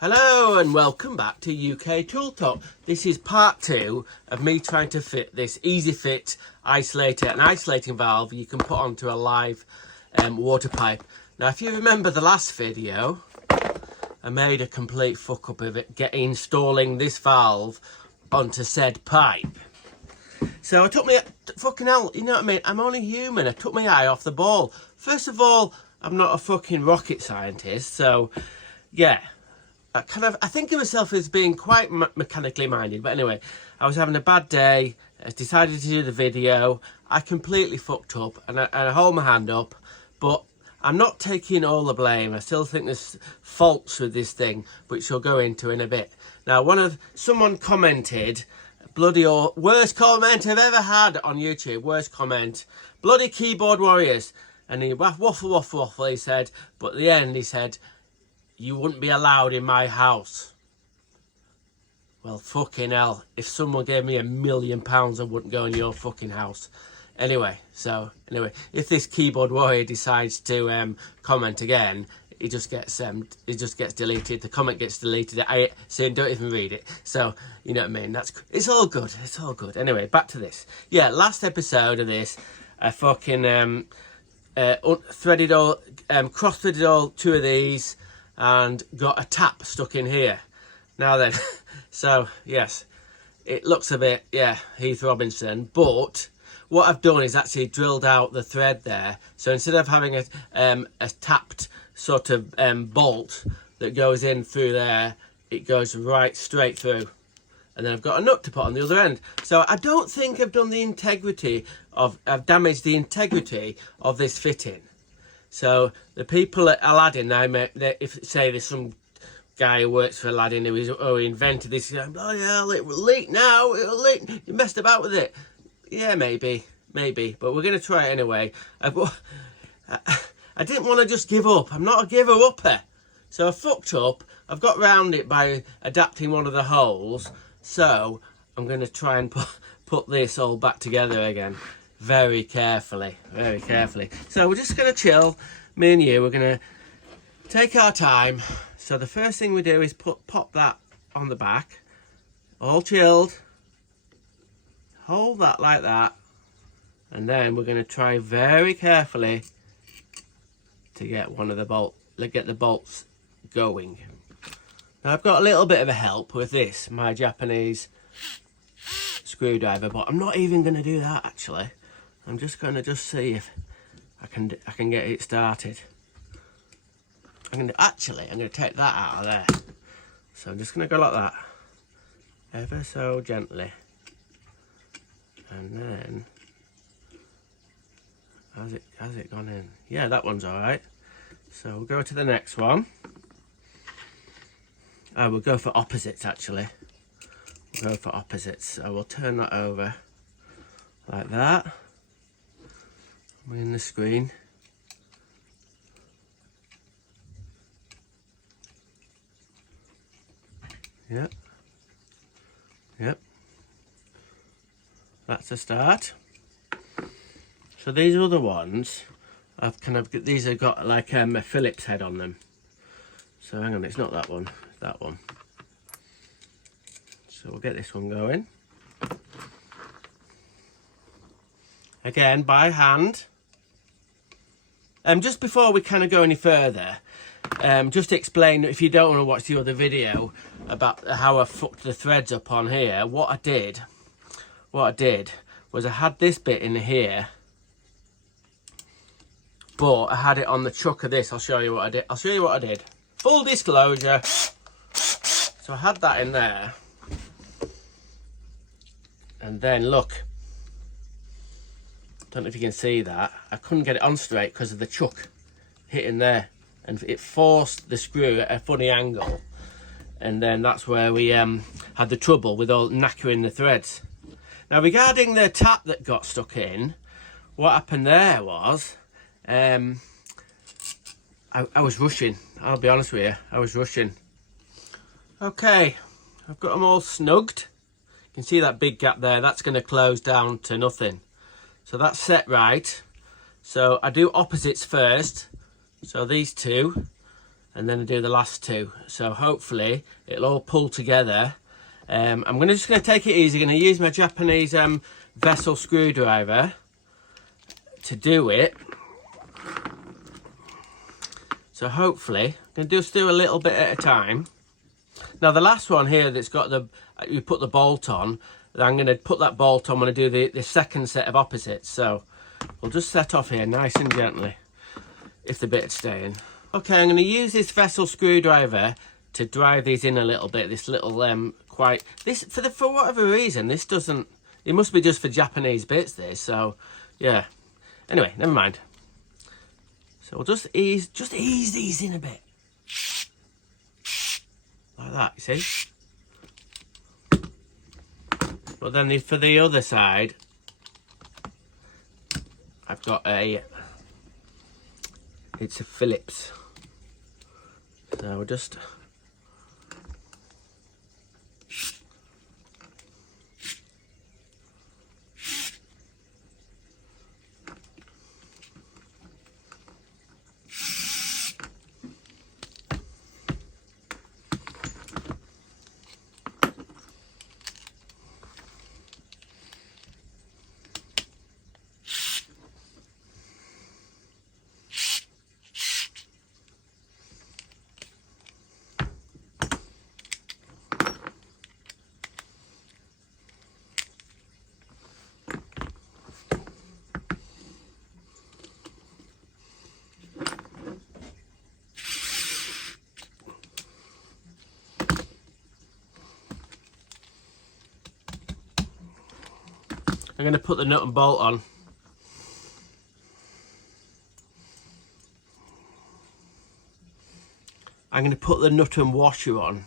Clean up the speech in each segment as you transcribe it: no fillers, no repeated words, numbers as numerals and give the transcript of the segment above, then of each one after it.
Hello and welcome back to UK Tool Talk. This is part 2 of me trying to fit this Easy Fit isolator, an isolating valve you can put onto a live water pipe. Now if you remember the last video, I made a complete fuck up of it, installing this valve onto said pipe. So I took me, fucking hell, you know what I mean, I'm only human, I took my eye off the ball. First of all, I'm not a fucking rocket scientist, so yeah. I think of myself as being quite mechanically minded, but anyway, I was having a bad day. I decided to do the video. I completely fucked up, and I hold my hand up, but I'm not taking all the blame. I still think there's faults with this thing, which we'll go into in a bit. Now, someone commented, bloody worst comment I've ever had on YouTube, worst comment, bloody keyboard warriors, and he waffle, he said, but at the end he said, you wouldn't be allowed in my house. Well, fucking hell. If someone gave me £1 million, I wouldn't go in your fucking house. Anyway, if this keyboard warrior decides to comment again, it just gets deleted. The comment gets deleted. I say don't even read it. So you know what I mean. It's all good. It's all good. Anyway, back to this. Yeah, last episode of this, I fucking cross-threaded all 2 of these. And got a tap stuck in here. Now then, so yes, it looks a bit, yeah, Heath Robinson, but what I've done is actually drilled out the thread there. So instead of having a tapped sort of bolt that goes in through there, it goes right straight through. And then I've got a nut to put on the other end. So I don't think I've damaged the integrity of this fitting. So the people at Aladdin, if say there's some guy who works for Aladdin who invented this, oh yeah, it will leak now, it'll leak. You messed about with it. Yeah, maybe, but we're gonna try it anyway. I didn't want to just give up. I'm not a giver-upper. So I fucked up. I've got round it by adapting one of the holes. So I'm gonna try and put this all back together again. Very carefully. So we're just going to chill, me and you, we're going to take our time. So the first thing we do is pop that on the back, all chilled, hold that like that, and then we're going to try very carefully to get get the bolts going. Now I've got a little bit of a help with this, my Japanese screwdriver, but I'm not even going to do that actually. I'm just going to see if I can get it started. I'm going to take that out of there. So I'm just going to go like that, ever so gently, and then has it gone in? Yeah, that one's all right. So we'll go to the next one. We'll go for opposites actually. We'll go for opposites. So we'll turn that over like that. We're in the screen. Yep. That's a start. So these are the ones these have got like a Phillips head on them. So hang on, it's not that one, it's that one. So we'll get this one going. Again, by hand. Just before we kind of go any further, just to explain, if you don't want to watch the other video about how I fucked the threads up on here, what I did was I had this bit in here, but I had it on the chuck of this. I'll show you what I did. Full disclosure. So I had that in there, and then look. Don't know if you can see that. I couldn't get it on straight because of the chuck hitting there, and it forced the screw at a funny angle, and then that's where we had the trouble with all knackering the threads. Now regarding the tap that got stuck in, what happened there was I was rushing. I'll be honest with you, I was rushing. Okay, I've got them all snugged. You can see that big gap there, that's going to close down to nothing. So that's set right. So I do opposites first. So these two, and then I do the last two. So hopefully it'll all pull together. I'm just going to take it easy. I'm going to use my Japanese vessel screwdriver to do it. So hopefully I'm going to just do a little bit at a time. Now the last one here that's got the, you put the bolt on, I'm going to put that bolt on when I do the second set of opposites. So we'll just set off here nice and gently, if the bit's staying. Okay, I'm going to use this vessel screwdriver to drive these in a little bit. This little for whatever reason, this doesn't, it must be just for Japanese bits this, so yeah. Anyway, never mind. So we'll just ease these in a bit. Like that, you see? But then for the other side, I've got it's a Phillips. So we'll just... I'm going to put the nut and bolt on. I'm going to put the nut and washer on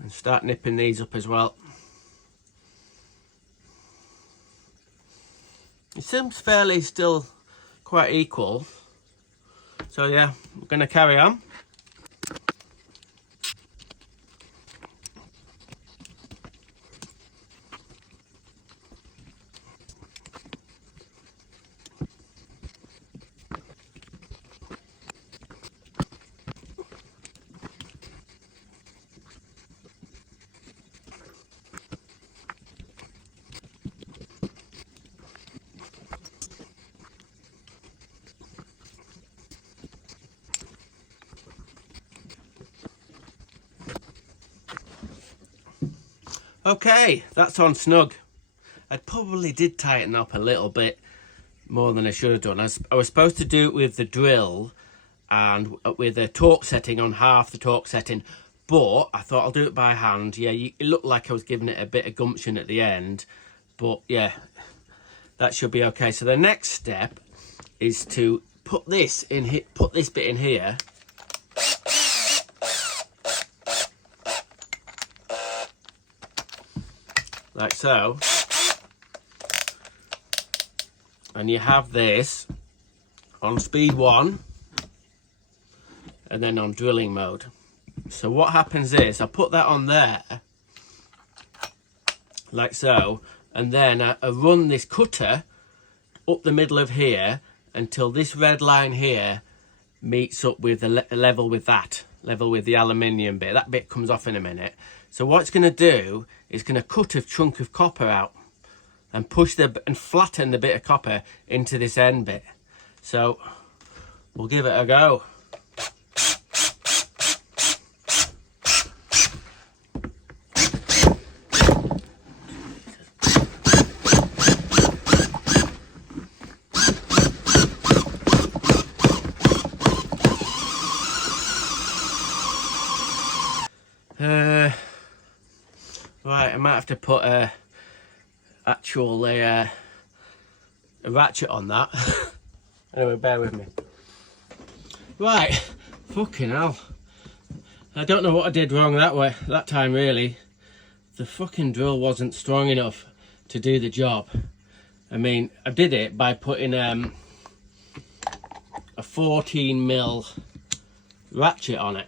and start nipping these up as well. It seems fairly still quite equal. So yeah, we're going to carry on. Okay, that's on snug. I probably did tighten up a little bit more than I should have done. I was supposed to do it with the drill and with a torque setting on half the torque setting, but I thought I'll do it by hand. Yeah, it looked like I was giving it a bit of gumption at the end, but yeah, that should be okay. So the next step is to put this in here, put this bit in here. Like so, and you have this on speed 1 and then on drilling mode. So what happens is I put that on there like so, and then I run this cutter up the middle of here until this red line here meets up with the level with the aluminium bit. That bit comes off in a minute. So what it's going to do is going to cut a chunk of copper out and and flatten the bit of copper into this end bit. So we'll give it a go. Right, I might have to put a ratchet on that. Anyway, bear with me. Right, fucking hell. I don't know what I did wrong that time really. The fucking drill wasn't strong enough to do the job. I mean, I did it by putting a 14mm ratchet on it.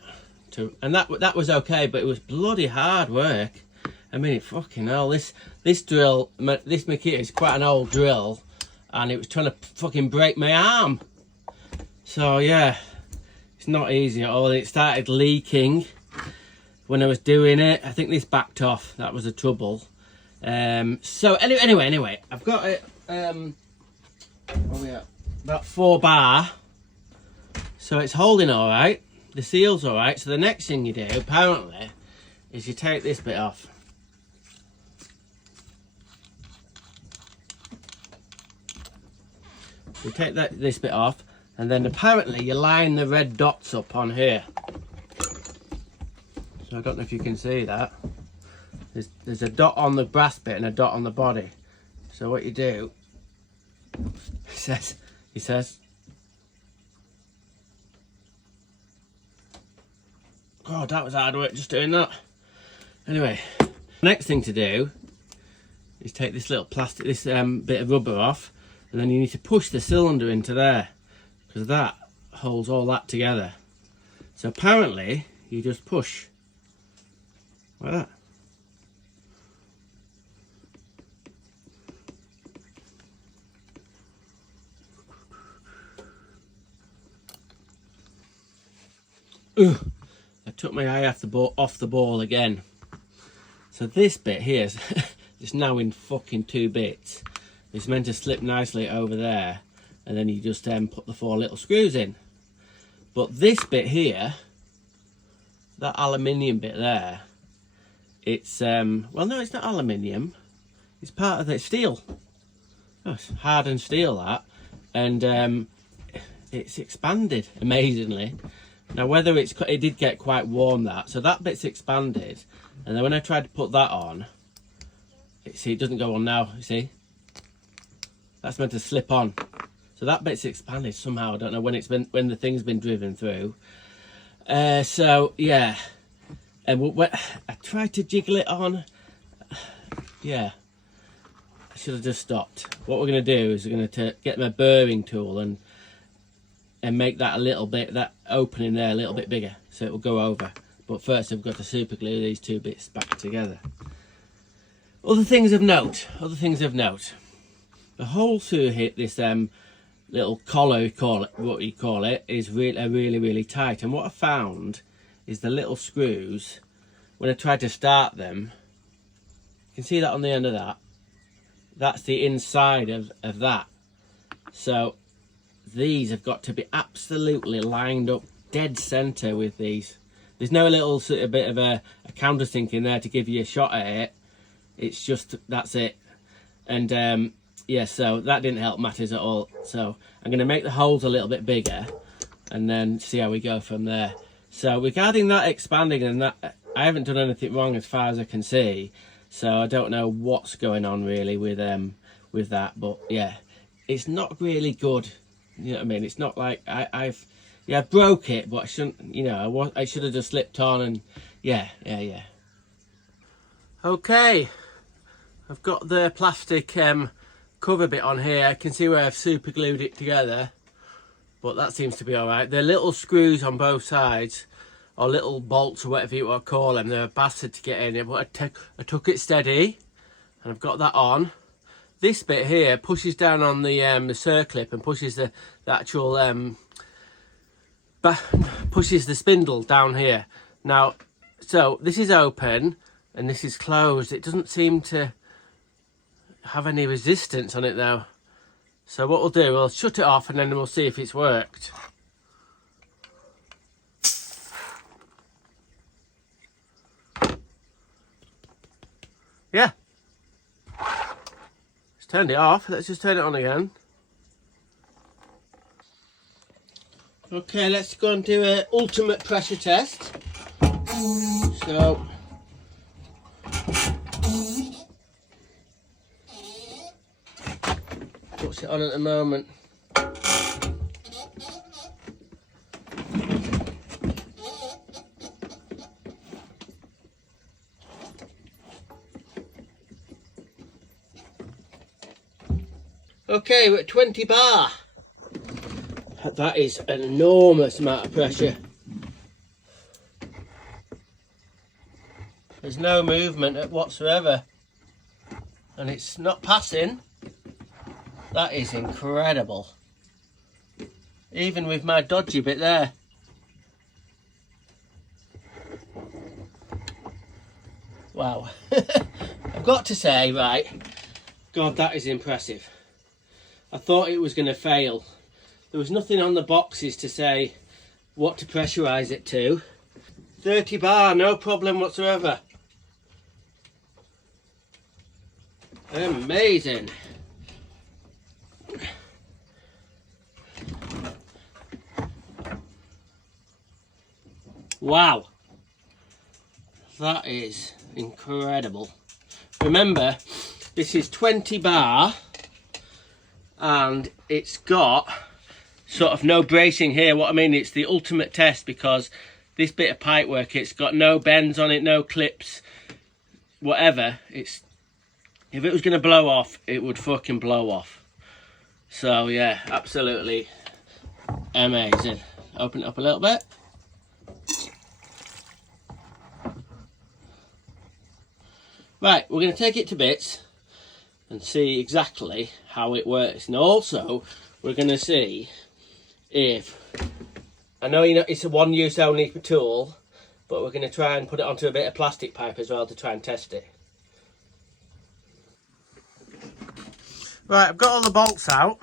And that was okay, but it was bloody hard work. I mean, fucking hell, this Makita is quite an old drill, and it was trying to fucking break my arm. So yeah, It's not easy at all. It started leaking when I was doing it. I think this backed off. That was the trouble. So anyway, I've got it. About 4 bar. So it's holding all right. The seal's all right. So the next thing you do, apparently, is you take this bit off. You take this bit off, and then apparently you line the red dots up on here. So I don't know if you can see that. There's a dot on the brass bit and a dot on the body. So what you do, he says, God, that was hard work just doing that. Anyway, next thing to do is take this little plastic, this bit of rubber off, and then you need to push the cylinder into there, because that holds all that together. So apparently you just push like that. Ugh, I took my eye off the ball again. So this bit here is now in fucking 2 bits. It's meant to slip nicely over there, and then you just put the 4 little screws in. But this bit here, that aluminium bit there, it's well, no, it's not aluminium. It's part of the steel. Oh, it's hardened steel, that, and it's expanded amazingly. Now whether it did get quite warm, that, so that bit's expanded, and then when I tried to put that on, see, it doesn't go on now. You see, that's meant to slip on. So that bit's expanded somehow. I don't know when when the thing's been driven through. So yeah, and I tried to jiggle it on. Yeah, I should have just stopped. What we're going to do is we're going to get my burring tool and make that a little bit, that opening there a little bit bigger, so it will go over. But first I've got to super glue these 2 bits back together. Other things of note. The hole through this little collar, what you call it, is really tight. And what I found is the little screws, when I tried to start them, you can see that on the end of that. That's the inside of that. So these have got to be absolutely lined up dead center with these. There's no little sort of bit of a countersink in there to give you a shot at it. It's just, that's it. And yeah, so that didn't help matters at all. So I'm going to make the holes a little bit bigger and then see how we go from there. So regarding that expanding, and that, I haven't done anything wrong as far as I can see. So I don't know what's going on really with that. But yeah, it's not really good. You know what I mean? It's not like I broke it, but I shouldn't, you know, I should have just slipped on, and yeah. Okay, I've got the plastic cover bit on here. I can see where I've super glued it together, but that seems to be all right. The little screws on both sides, or little bolts or whatever you want to call them, they're a bastard to get in it, but I took it steady, and I've got that on. This bit here pushes down on the circlip and pushes the actual pushes the spindle down here. Now, so this is open and this is closed. It doesn't seem to have any resistance on it though. So what we'll do, we'll shut it off and then we'll see if it's worked. Yeah. Turned it off. Let's just turn it on again. Okay, let's go and do an ultimate pressure test. So puts it on at the moment. Okay, we're at 20 bar. That is an enormous amount of pressure. There's no movement whatsoever. And it's not passing. That is incredible. Even with my dodgy bit there. Wow. I've got to say, right, God, that is impressive. I thought it was going to fail. There was nothing on the boxes to say what to pressurise it to. 30 bar, no problem whatsoever. Amazing. Wow. That is incredible. Remember, this is 20 bar and it's got sort of no bracing here. What I mean, it's the ultimate test because this bit of pipe work, it's got no bends on it, no clips, whatever. It's, if it was going to blow off, it would fucking blow off. So yeah, absolutely amazing. Open it up a little bit. Right, we're going to take it to bits and see exactly how it works. And also, we're going to see if, I know, you know it's a one use only tool, but we're going to try and put it onto a bit of plastic pipe as well to try and test it. Right, I've got all the bolts out.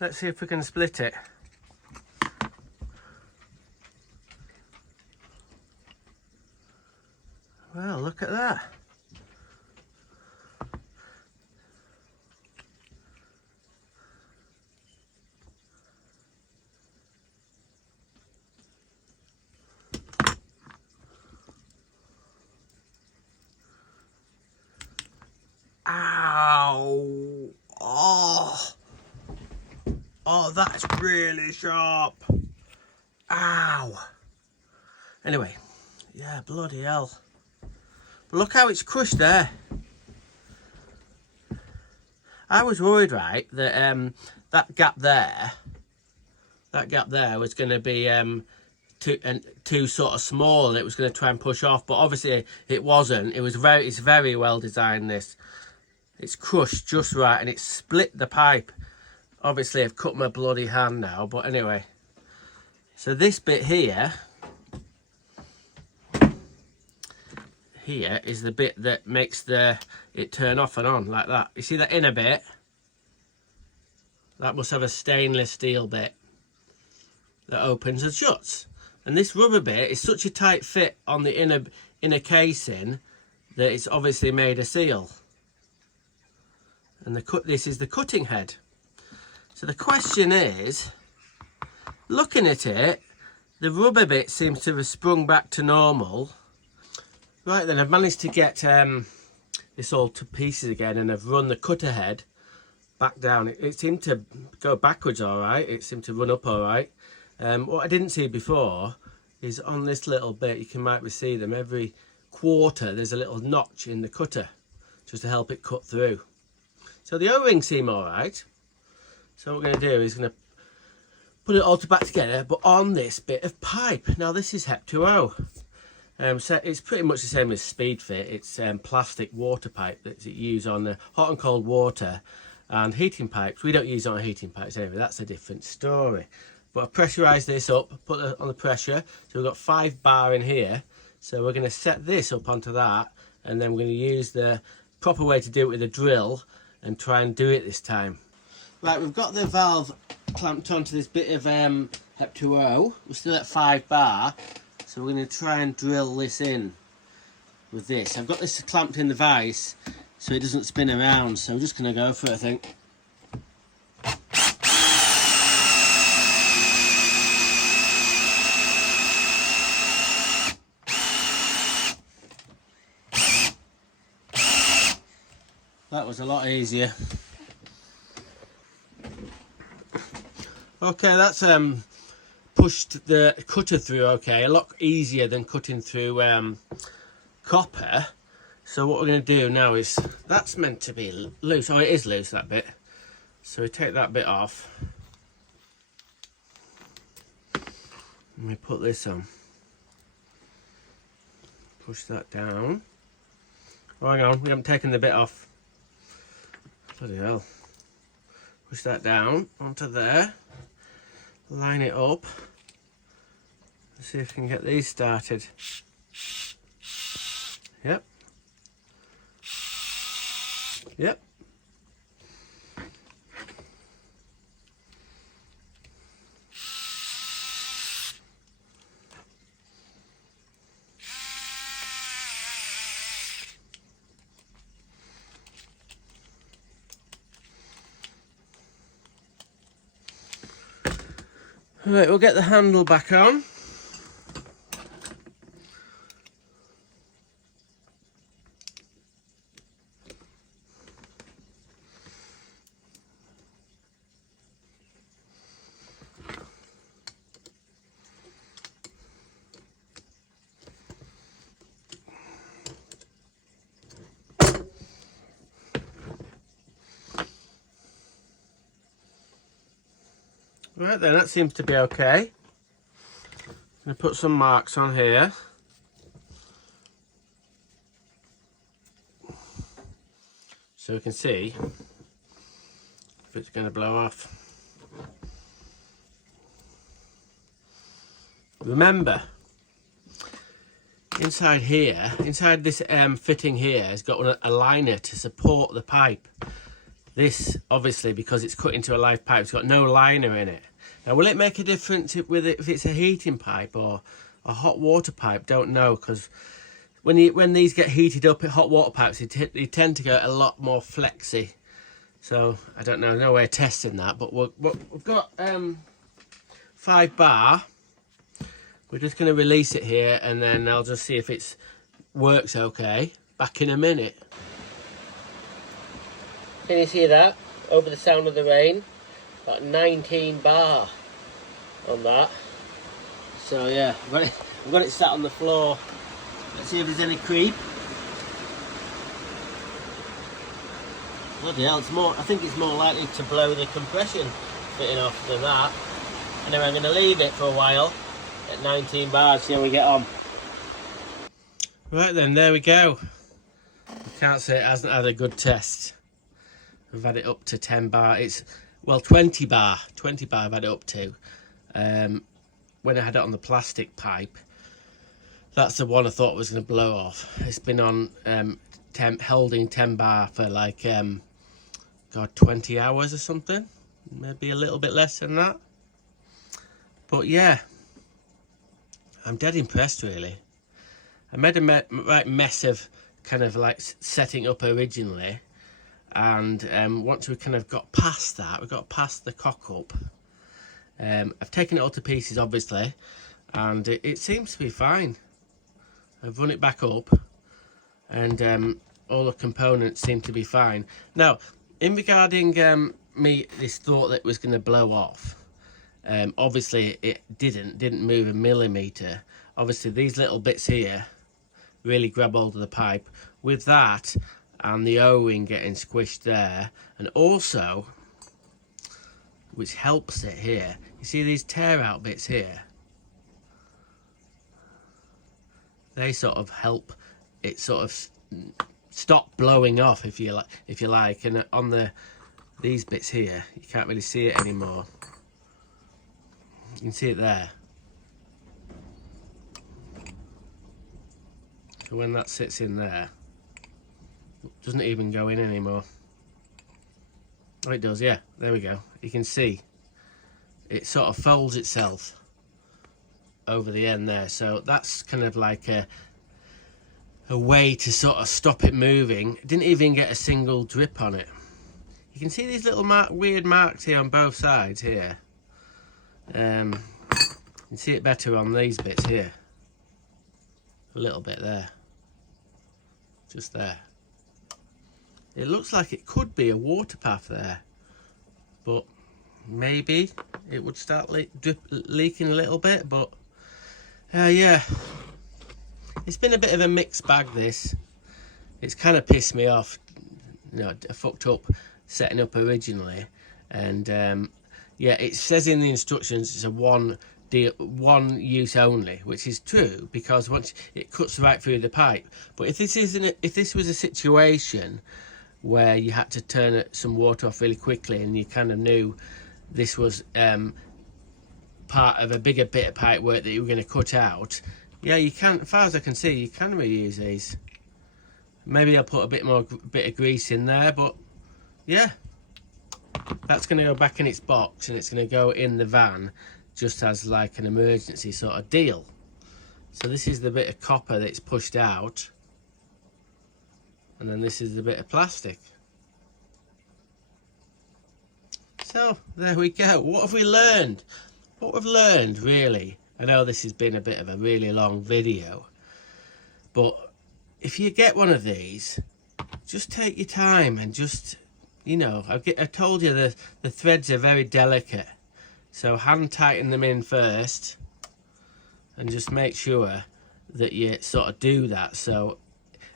Let's see if we can split it. Well, look at that. Ow! Oh! Oh, that's really sharp. Ow! Anyway, yeah, bloody hell. But look how it's crushed there. I was worried, right, that that gap there was going to be too sort of small, and it was going to try and push off. But obviously, it wasn't. It's very well designed. This, it's crushed just right, and it's split the pipe. Obviously, I've cut my bloody hand now. But anyway, so this bit here is the bit that makes it turn off and on like that. You see that inner bit? That must have a stainless steel bit that opens and shuts. And this rubber bit is such a tight fit on the inner casing that it's obviously made a seal. And this is the cutting head. So the question is, looking at it, the rubber bit seems to have sprung back to normal. Right then, I've managed to get this all to pieces again, and I've run the cutter head back down. It seemed to go backwards all right. It seemed to run up all right. What I didn't see before is on this little bit, you can might see them, every quarter there's a little notch in the cutter just to help it cut through. So the O-rings seem all right. So what we're going to do is going to put it all back together, but on this bit of pipe. Now this is Hep 2O. So it's pretty much the same as Speed Fit. It's plastic water pipe that you use on the hot and cold water and heating pipes. We don't use it on heating pipes anyway. That's a different story. But I pressurised this up, put it on the pressure. So we've got 5 bar in here. So we're going to set this up onto that, and then we're going to use the proper way to do it with a drill and try and do it this time. Right, we've got the valve clamped onto this bit of Hep 2O. We're still at 5 bar. So we're going to try and drill this in with this. I've got this clamped in the vise so it doesn't spin around. So I'm just going to go for it, I think. That was a lot easier. Okay, that's pushed the cutter through okay, a lot easier than cutting through copper. So what we're going to do now is, that's meant to be loose. Oh, it is loose, that bit. So we take that bit off and we put this on. Push that down. Oh, hang on, we haven't taken the bit off. Bloody hell. Push that down onto there. Line it up. Let's see if we can get these started. Yep, Yep. Right, we'll get the handle back on. Right then, that seems to be okay. I'm going to put some marks on here. So we can see if it's going to blow off. Remember, inside here, inside this fitting here, has got a liner to support the pipe. This, obviously, because it's cut into a live pipe, it's got no liner in it. Now, will it make a difference with it if it's a heating pipe or a hot water pipe? Don't know, because when these get heated up at hot water pipes, they tend to get a lot more flexy. So I don't know, no way of testing that. But we've got 5 bar. We're just going to release it here, and then I'll just see if it works okay. Back in a minute. Can you see that? Over the sound of the rain. Got 19 bar on that. So yeah, I've got it sat on the floor. Let's see if there's any creep. Bloody hell, it's more, I think it's more likely to blow the compression fitting off than that. Anyway, I'm going to leave it for a while at 19 bars, see how we get on. Right then, there we go. You can't say it hasn't had a good test. I've had it up to 10 bar. It's, well, 20 bar. 20 bar I've had it up to. When I had it on the plastic pipe, that's the one I thought was going to blow off. It's been on holding 10 bar for like, God, 20 hours or something. Maybe a little bit less than that. But yeah, I'm dead impressed, really. I made a right mess of kind of like setting up originally. And once we kind of got past that, we got past the cock up. I've taken it all to pieces, obviously, and it seems to be fine. I've run it back up, and all the components seem to be fine. Now, in regarding this thought that it was going to blow off, obviously it didn't move a millimetre. Obviously, these little bits here really grab hold of the pipe. With that, and the O-ring getting squished there, and also, which helps it here, you see these tear out bits here? They sort of help it sort of stop blowing off, if you like. And on these bits here, you can't really see it anymore. You can see it there. So when that sits in there, it doesn't even go in anymore. Oh, it does, yeah. There we go. You can see it sort of folds itself over the end there. So that's kind of like a way to sort of stop it moving. Didn't even get a single drip on it. You can see these little weird marks here on both sides here. You can see it better on these bits here. A little bit there. Just there. It looks like it could be a water path there, but maybe it would start leaking a little bit. But yeah, it's been a bit of a mixed bag, this. It's kind of pissed me off. You know, I fucked up setting up originally, and yeah, it says in the instructions it's a one use only, which is true, because once it cuts right through the pipe. But if this was a situation where you had to turn some water off really quickly, and you kind of knew this was part of a bigger bit of pipe work that you were going to cut out, yeah, you can, as far as I can see, you can reuse these. Maybe I'll put a bit of grease in there, but yeah, that's going to go back in its box, and it's going to go in the van just as like an emergency sort of deal. So this is the bit of copper that's pushed out, and then this is the bit of plastic. So there we go. What have we learned? What we've learned, really, I know this has been a bit of a really long video, but if you get one of these, just take your time and just, you know, I told you the threads are very delicate, so hand tighten them in first and just make sure that you sort of do that. So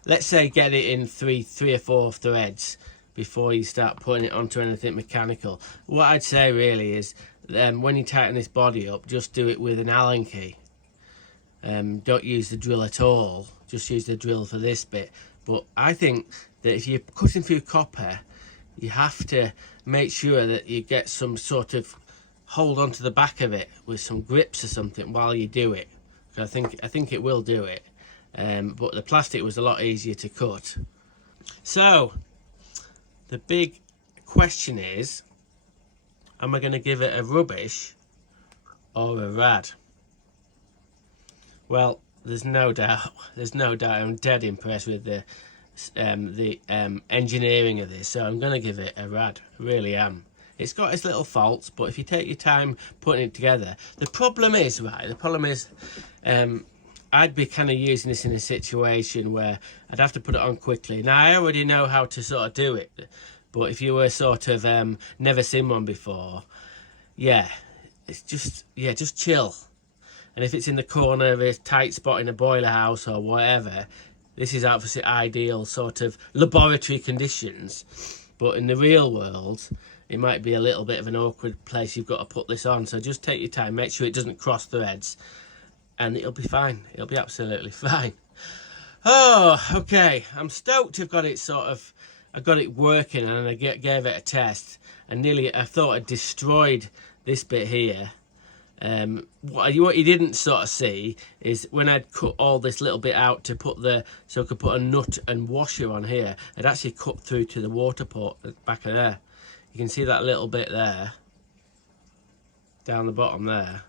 let's say get it in three or four threads before you start putting it onto anything mechanical. What I'd say really is when you tighten this body up, just do it with an Allen key. Don't use the drill at all, just use the drill for this bit. But I think that if you're cutting through copper, you have to make sure that you get some sort of hold onto the back of it with some grips or something while you do it. I think it will do it, but the plastic was a lot easier to cut. So the big question is, am I going to give it a rubbish or a rad? Well, there's no doubt I'm dead impressed with the engineering of this, so I'm going to give it a rad. I really am. It's got its little faults, but if you take your time putting it together, the problem is, I'd be kind of using this in a situation where I'd have to put it on quickly. Now, I already know how to sort of do it, but if you were sort of never seen one before, yeah, it's just chill. And if it's in the corner of a tight spot in a boiler house or whatever, this is obviously ideal sort of laboratory conditions. But in the real world, it might be a little bit of an awkward place you've got to put this on. So just take your time, make sure it doesn't cross threads, and it'll be fine. It'll be absolutely fine. Oh, okay. I'm stoked I've got it I got it working, and I gave it a test, and I thought I destroyed this bit here. What you didn't sort of see is when I'd cut all this little bit out to put so I could put a nut and washer on here, I'd actually cut through to the water port at the back of there. You can see that little bit there, down the bottom there.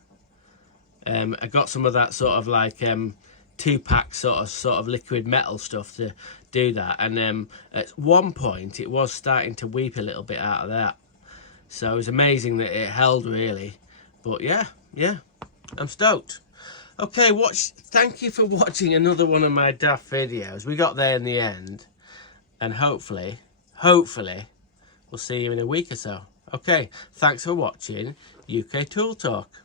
I got some of that sort of like 2-pack sort of liquid metal stuff to do that, and at one point it was starting to weep a little bit out of that. So it was amazing that it held, really. But yeah, I'm stoked. Okay, thank you for watching another one of my daft videos. We got there in the end, and hopefully we'll see you in a week or so. Okay, thanks for watching UK Tool Talk.